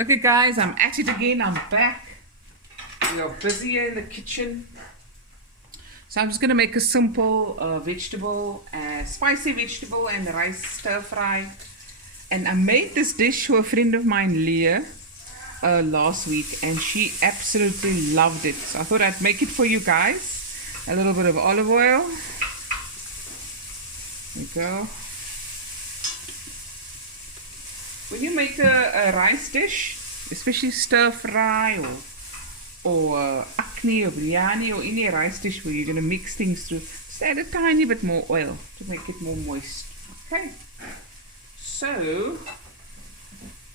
Okay guys, I'm at it again. I'm back. We are busy here in the kitchen. So I'm just going to make a simple vegetable, spicy vegetable and rice stir fry. And I made this dish for a friend of mine, Leah, last week, and she absolutely loved it. So I thought I'd make it for you guys. A little bit of olive oil. There we go. When you make a rice dish, especially stir fry or akni or biryani or any rice dish where you're going to mix things through, just add a tiny bit more oil to make it more moist. Okay, so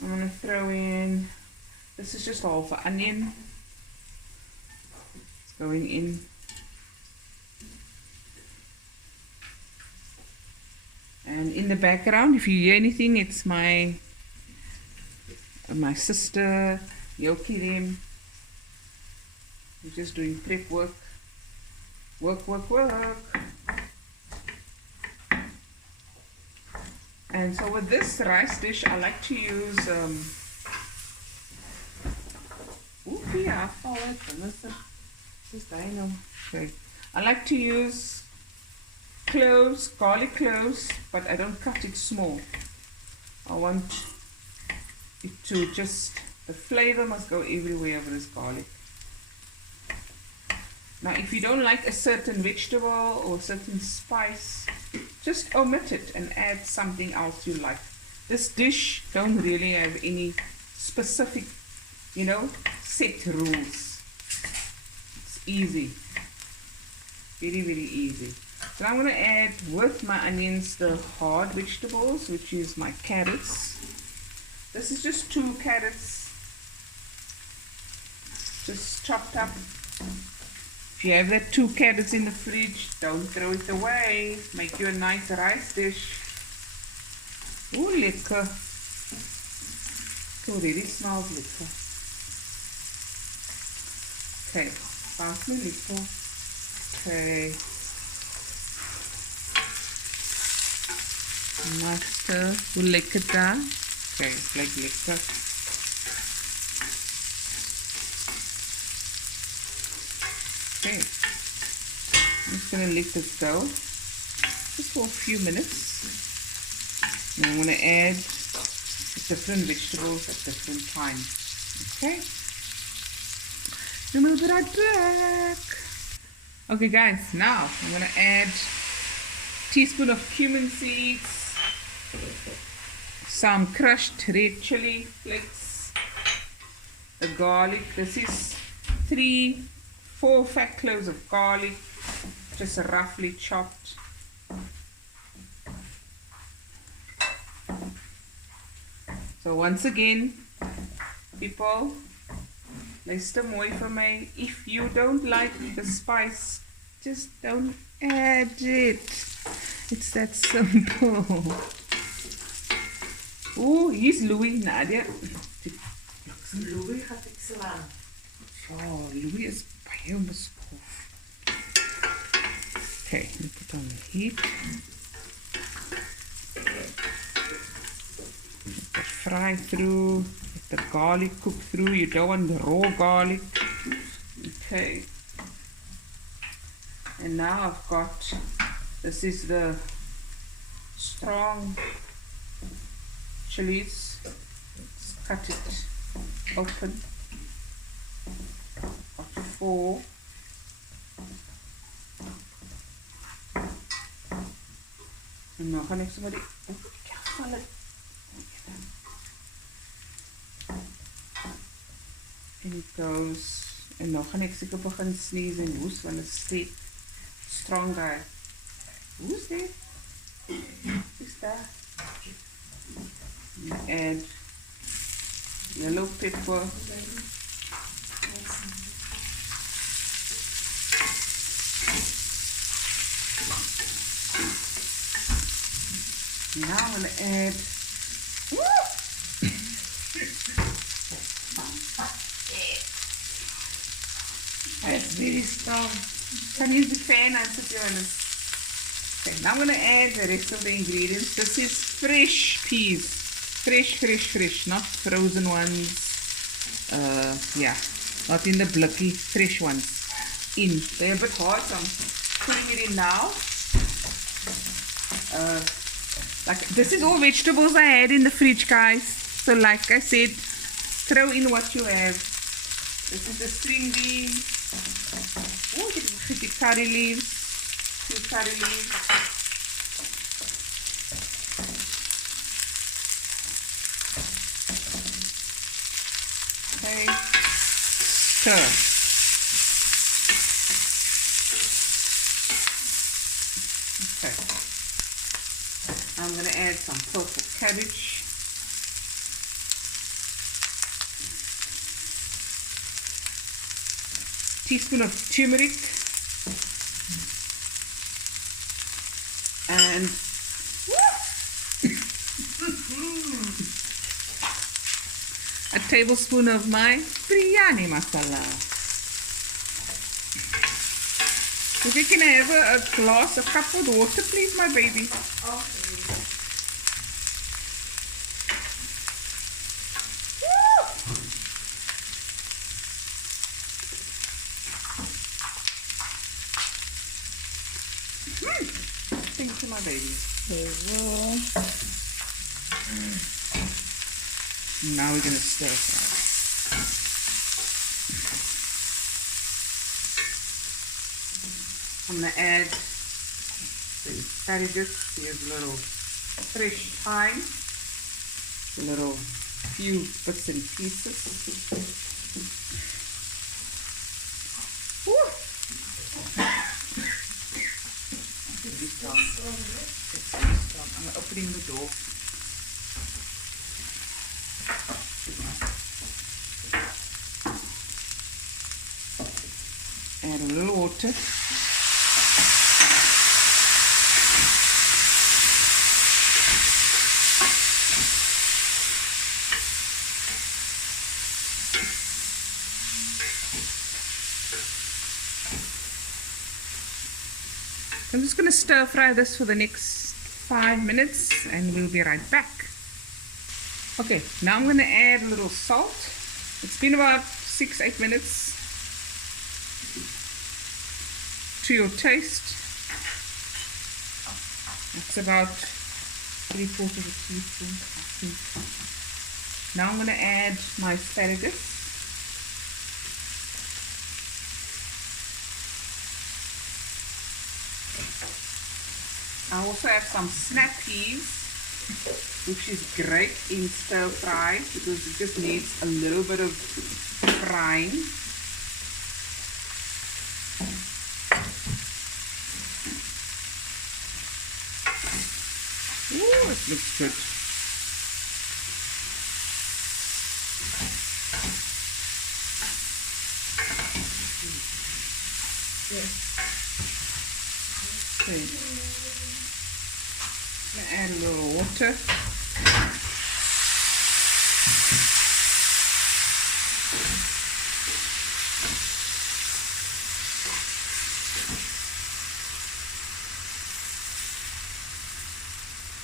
I'm going to throw in, this is just half an onion. It's going in. And in the background, if you hear anything, it's my sister, Yokirim. We're just doing prep work. Work. And so with this rice dish, I like to use, okay. I like to use cloves, garlic cloves, but I don't cut it small. I want it to just, the flavor must go everywhere of this garlic. Now if you don't like a certain vegetable or certain spice, just omit it and add something else you like. This dish don't really have any specific, set rules. It's easy. Very easy. So I'm going to add with my onions the hard vegetables, which is my carrots. This is just 2 carrots, just chopped up. If you have that 2 carrots in the fridge, don't throw it away. Make you a nice rice dish. Oh, lekker. It already smells lekker. Okay, parsley lekker. Okay. Master, hoe lekker daar? Okay, it's like lekker. Okay, I'm just going to let this go just for a few minutes. And I'm going to add different vegetables at different times. Okay, and we'll be right back. Okay guys, now I'm going to add a teaspoon of cumin seeds, some crushed red chili flakes, the garlic. This is 4 fat cloves of garlic, just roughly chopped. So once again, people, luister mooi vir my. If you don't like the spice, just don't add it. It's that simple. Oh, here's Louis, Nadia. Louis gaat ik slaan. Oh, Louis is baie beskof. Okay, we put on the heat. Let it fry through. Let the garlic cook through. You don't want the raw garlic. Okay. And now I've got, this is the strong chilies. Let's cut it open. Got 4. En nou gaan ek sommer die val het. And it goes. En nou gaan ek seker begin sneeze en hoes want dit steek strong guy. Who's there? Who's that? Add yellow pepper. Now I'm going to add that's very strong. Can use the fan and sit on this. Okay, now I'm going to add the rest of the ingredients. This is fresh peas. Fresh, not frozen ones. Yeah, not in the blicky fresh ones. They're a bit hard, so I'm putting it in now. Like this is all vegetables I had in the fridge, guys. So like I said, throw in what you have. This is the string beans. Oh, the curry leaves. 2 curry leaves. Okay. Stir. Okay. I'm going to add some purple cabbage. Teaspoon of turmeric. And a tablespoon of my biryani masala. If you can have a glass, a cup of water, please, my baby. Okay. Thank you, my baby. There we go. Now we're going to stir fry. I'm going to add the asparagus. Here's a little fresh thyme, a little few bits and pieces. Woo! I'm opening the door. Add a little water. I'm just going to stir fry this for the next 5 minutes and we'll be right back. Okay, now I'm going to add a little salt. It's been about 6-8 minutes. To your taste. That's about 3/4 of a teaspoon, I think. Now I'm going to add my asparagus. I also have some snap peas, which is great in stir fry because it just needs a little bit of frying. Ooh, it looks good. Okay. I'm gonna add a little water.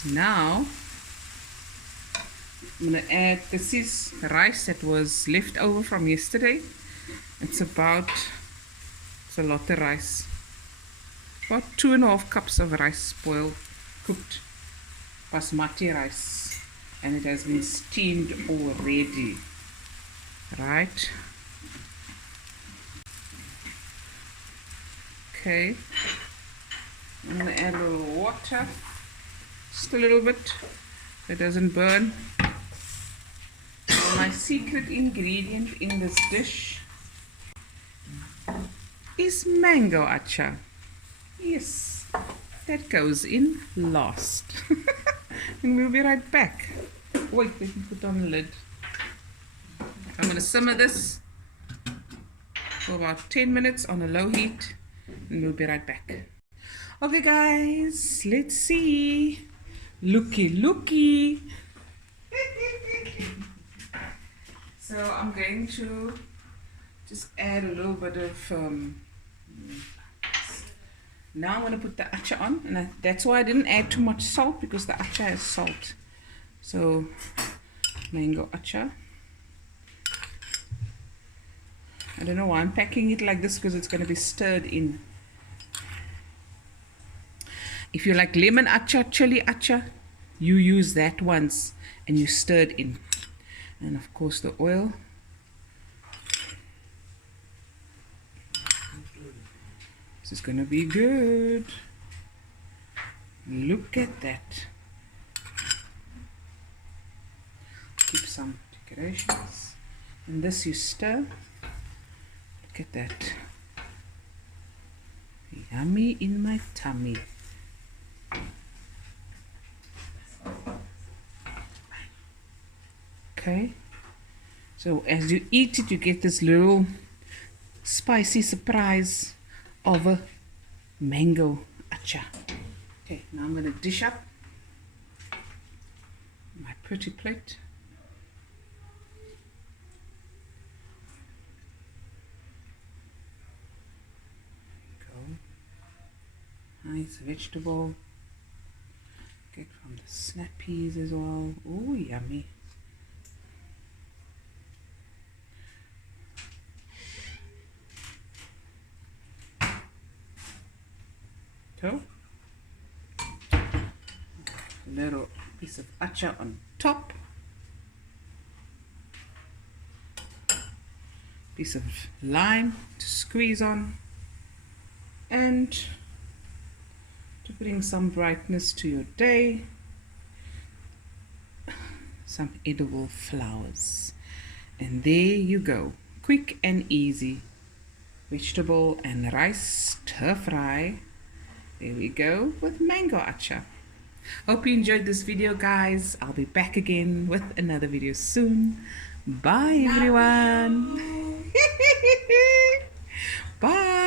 Now I'm going to add, this is rice that was left over from yesterday. It's a lot of rice. About 2.5 cups of rice, boiled, cooked basmati rice. And it has been steamed already. Right. Okay. I'm going to add a little water. Just a little bit so it doesn't burn. So my secret ingredient in this dish is mango atchar. Yes, that goes in last. And we'll be right back. Wait, let me put on the lid. I'm going to simmer this for about 10 minutes on a low heat and we'll be right back. Okay guys, let's see. Looky. So I'm going to just add a little bit of now I'm going to put the atchar on, and that's why I didn't add too much salt, because the atchar has salt. So mango atchar. I don't know why I'm packing it like this, because it's going to be stirred in. If you like lemon atchar, chili atchar, you use that once and you stir it in. And of course the oil. This is going to be good. Look at that. Keep some decorations. And this you stir. Look at that. Yummy in my tummy. Okay. So as you eat it, you get this little spicy surprise of a mango atchar. Okay, now I'm going to dish up my pretty plate. Nice vegetable. Get from the snap peas as well. Oh, yummy. So, a little piece of atchar on top. Piece of lime to squeeze on. And to bring some brightness to your day, some edible flowers. And there you go, quick and easy vegetable and rice stir fry. There we go, with mango atchar. Hope you enjoyed this video, guys. I'll be back again with another video soon. Bye everyone. Bye.